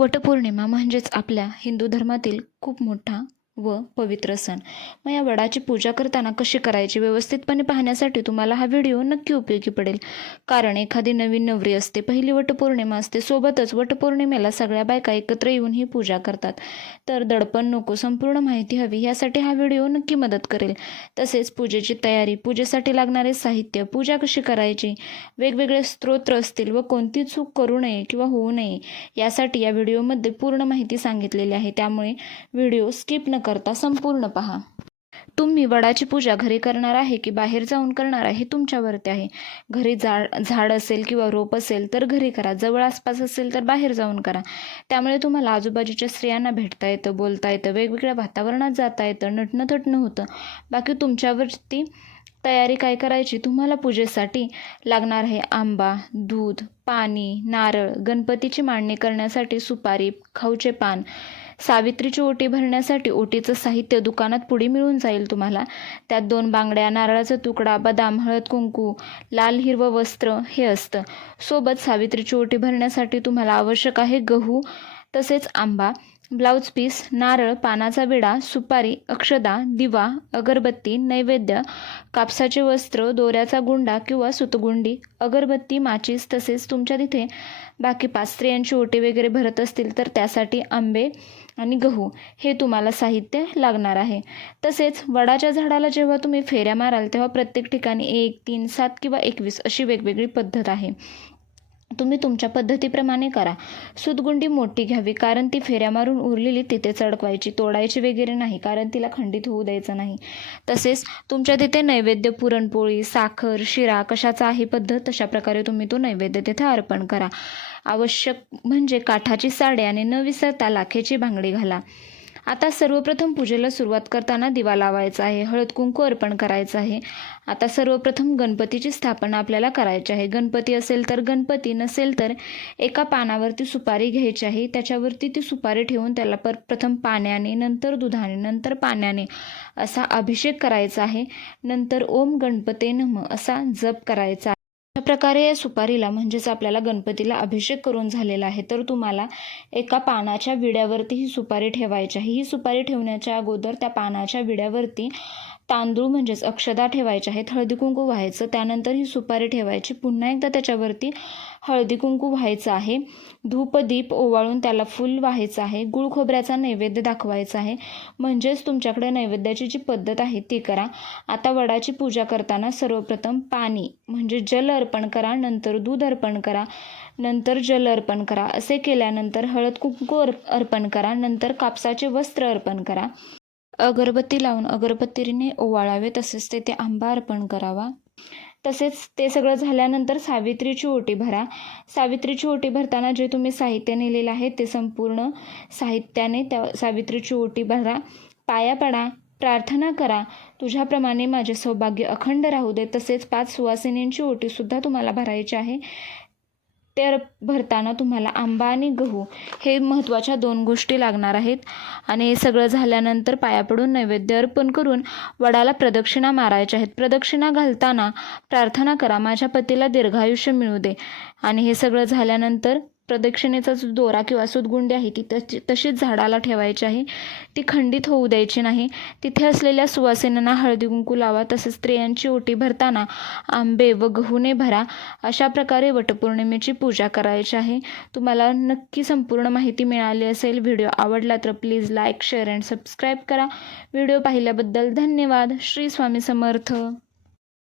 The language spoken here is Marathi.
वटपौर्णिमा म्हणजेच आपल्या हिंदू धर्मातील खूप मोठा व पवित्र सण. मग या वडाची पूजा करताना कशी करायची? व्यवस्थितपणे पाहण्यासाठी तुम्हाला हा व्हिडिओ नक्की उपयोगी पडेल. कारण एखादी नवीन नवरी असते पहिली वटपौर्णिमा असते सोबतच वटपौर्णिमेला सगळ्या बायका एकत्र येऊन ही पूजा करतात. तर दडपण नको संपूर्ण माहिती हवी यासाठी हा व्हिडिओ नक्की मदत करेल. तसेच पूजेची तयारी पूजेसाठी लागणारे साहित्य पूजा कशी करायची? वेगवेगळे स्तोत्र असतील व कोणती चूक करू नये किंवा होऊ नये यासाठी या व्हिडिओमध्ये पूर्ण माहिती सांगितलेली आहे. त्यामुळे व्हिडिओ स्किप न करता संपूर्ण पहा. तुम्ही वडाची पूजा घरी करणार आहे की बाहेर जाऊन करणार आहे हे तुमच्यावरती आहे. घरी झाड झाड असेल किंवा रोप असेल तर घरी करा. जवळ आसपास असेल तर बाहेर जाऊन करा. त्यामुळे तुम्हाला आजूबाजूच्या स्त्रियांना भेटता येतं बोलता येतं वेगवेगळ्या वातावरणात जाता येतं नटणं थटणं होतं. बाकी तुमच्यावरती तयारी काय करायची? तुम्हाला पूजेसाठी लागणार आहे आंबा दूध पाणी नारळ गणपतीची मांडणी करण्यासाठी सुपारी खाऊचे पान सावित्रीची ओटी भरण्यासाठी ओटीचं साहित्य दुकानात पुढे मिळून जाईल तुम्हाला. त्यात दोन बांगड्या नारळाचा तुकडा बदाम हळद कुंकू लाल हिरवं वस्त्र हे असतं. सोबत सावित्रीची ओटी भरण्यासाठी तुम्हाला आवश्यक आहे गहू तसेच आंबा. ब्लाऊज पीस नारळ पानाचा विडा सुपारी अक्षदा दिवा अगरबत्ती नैवेद्य कापसाचे वस्त्र दोऱ्याचा गुंडा किंवा सुतगुंडी अगरबत्ती माचीस तसेच तुमच्या तिथे बाकी पाच स्त्रियांची ओटी वगैरे भरत असतील तर त्यासाठी आंबे आणि गहू हे तुम्हाला साहित्य लागणार आहे. तसेच वडाच्या झाडाला जेव्हा तुम्ही फेऱ्या माराल तेव्हा प्रत्येक ठिकाणी एक तीन सात किंवा एकवीस अशी वेगवेगळी पद्धत आहे. तुम्ही तुमच्या पद्धतीप्रमाणे करा. सुतगुंडी मोठी घ्यावी कारण ती फेऱ्या मारून उरलेली तिथे चढकवायची तोडायची वगैरे नाही कारण तिला खंडित होऊ द्यायचं नाही. तसेच तुमच्या तिथे नैवेद्य पुरणपोळी साखर शिरा कशाचा आहे पद्धत तशा प्रकारे तुम्ही तो नैवेद्य तिथे अर्पण करा. आवश्यक म्हणजे काठाची साडे आणि न विसरता लाखेची बांगडी घाला. आता सर्वप्रथम पूजेला सुरुवात करताना दिवा लावायचा आहे हळद कुंकू अर्पण करायचं आहे. आता सर्वप्रथम गणपतीची स्थापना आपल्याला करायची आहे. गणपती असेल तर गणपती नसेल तर एका पानावरती सुपारी घ्यायची आहे. त्याच्यावरती ती सुपारी ठेवून त्याला पर प्रथम पाण्याने नंतर दुधाने नंतर पाण्याने असा अभिषेक करायचा आहे. नंतर ओम गणपते नम असा जप करायचा अशा प्रकारे या सुपारीला म्हणजेच आपल्याला गणपतीला अभिषेक करून झालेला आहे तर तुम्हाला एका पानाच्या विड्यावरती ही सुपारी ठेवायची आहे. ही सुपारी ठेवण्याच्या अगोदर त्या पानाच्या विड्यावरती तांदूळ म्हणजेच अक्षदा ठेवायच्या आहेत हळदी कुंकू व्हायचं त्यानंतर ही सुपारी ठेवायची. पुन्हा एकदा त्याच्यावरती हळदी कुंकू व्हायचं आहे. धूपदीप ओवाळून त्याला फुल व्हायचं आहे. गुळ खोबऱ्याचा नैवेद्य दाखवायचा आहे. म्हणजेच तुमच्याकडे नैवेद्याची जी पद्धत आहे ती करा. आता वडाची पूजा करताना सर्वप्रथम पाणी म्हणजे जल अर्पण करा नंतर दूध अर्पण करा नंतर जल अर्पण करा. असे केल्यानंतर हळद कुंकू अर्प- अर्पण करा नंतर कापसाचे वस्त्र अर्पण करा. अगरबत्ती लावून अगरबत्तीने ओवाळावे तसेच तेथे आंबा अर्पण करावा. तसेच ते सगळं झाल्यानंतर सावित्रीची ओटी भरा. सावित्रीची ओटी भरताना जे तुम्ही साहित्य नेलेलं आहे ते संपूर्ण साहित्याने त्या सावित्रीची ओटी भरा. पाया पडा प्रार्थना करा. तुझ्याप्रमाणे माझे सौभाग्य अखंड राहू दे. तसेच पाच सुवासिनींची ओटीसुद्धा तुम्हाला भरायची आहे. ते भरताना तुम्हाला आंबा आणि गहू हे महत्त्वाच्या दोन गोष्टी लागणार आहेत. आणि हे सगळं झाल्यानंतर पाया पडून नैवेद्य अर्पण करून वडाला प्रदक्षिणा मारायच्या आहेत. प्रदक्षिणा घालताना प्रार्थना करा माझ्या पतीला दीर्घायुष्य मिळू दे. आणि हे सगळं झाल्यानंतर प्रदक्षिणेचा जो दोरा किंवा सुतगुंडी आहे ती तशी तशीच झाडाला ठेवायची आहे. ती खंडित होऊ द्यायची नाही. तिथे असलेल्या सुवासिनांना हळदी कुंकू लावा तसेच स्त्रियांची ओटी भरताना आंबे व गहूने भरा अशा प्रकारे वटपौर्णिमेची पूजा करायची आहे. तुम्हाला नक्की संपूर्ण माहिती मिळाली असेल व्हिडिओ आवडला तर please like share and subscribe करा. व्हिडिओ पाहिल्याबद्दल धन्यवाद. श्री स्वामी समर्थ.